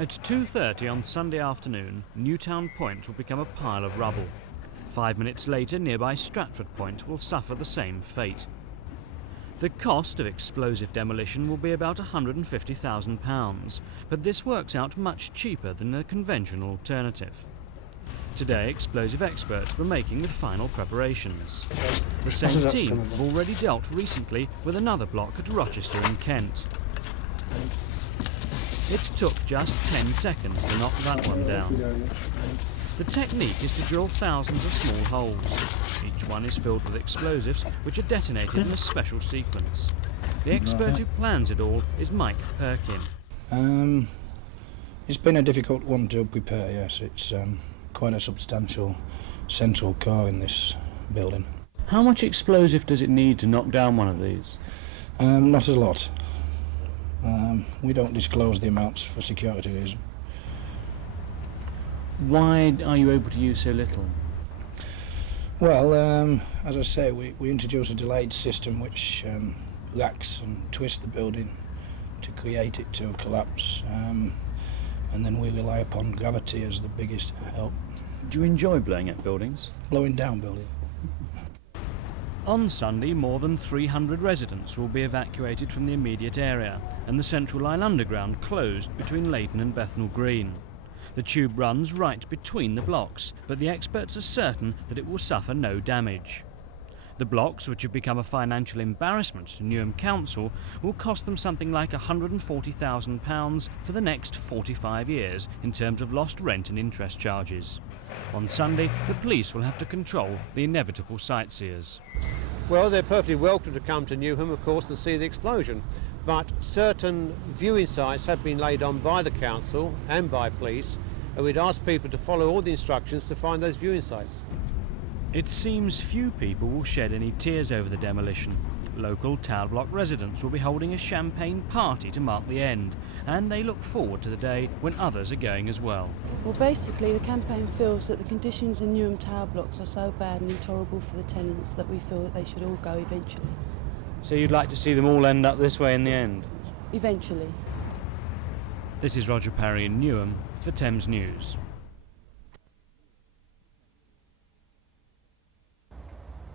At 2:30 on Sunday afternoon, Newtown Point will become a pile of rubble. 5 minutes later, nearby Stratford Point will suffer the same fate. The cost of explosive demolition will be about £150,000, but this works out much cheaper than a conventional alternative. Today, explosive experts were making the final preparations. The same team have already dealt recently with another block at Rochester in Kent. It took just 10 seconds to knock that one down. The technique is to drill thousands of small holes. Each one is filled with explosives which are detonated in a special sequence. The expert who plans it all is Mike Perkin. It's been a difficult one to prepare, yes. It's quite a substantial central core in this building. How much explosive does it need to knock down one of these? Not a lot. We don't disclose the amounts for security reasons. Why are you able to use so little? Well, as I say, we introduce a delayed system which racks and twists the building to create it to collapse, and then we rely upon gravity as the biggest help. Do you enjoy blowing up buildings? Blowing down buildings. On Sunday, more than 300 residents will be evacuated from the immediate area, and the Central Line Underground closed between Leyden and Bethnal Green. The tube runs right between the blocks, but the experts are certain that it will suffer no damage. The blocks, which have become a financial embarrassment to Newham Council, will cost them something like £140,000 for the next 45 years in terms of lost rent and interest charges. On Sunday, the police will have to control the inevitable sightseers. Well, they're perfectly welcome to come to Newham, of course, and see the explosion. But certain viewing sites have been laid on by the council and by police, and we'd ask people to follow all the instructions to find those viewing sites. It seems few people will shed any tears over the demolition. Local tower block residents will be holding a champagne party to mark the end, and they look forward to the day when others are going as well. Well, basically the campaign feels that the conditions in Newham tower blocks are so bad and intolerable for the tenants that we feel that they should all go eventually. So you'd like to see them all end up this way in the end? Eventually. This is Roger Parry in Newham for Thames News.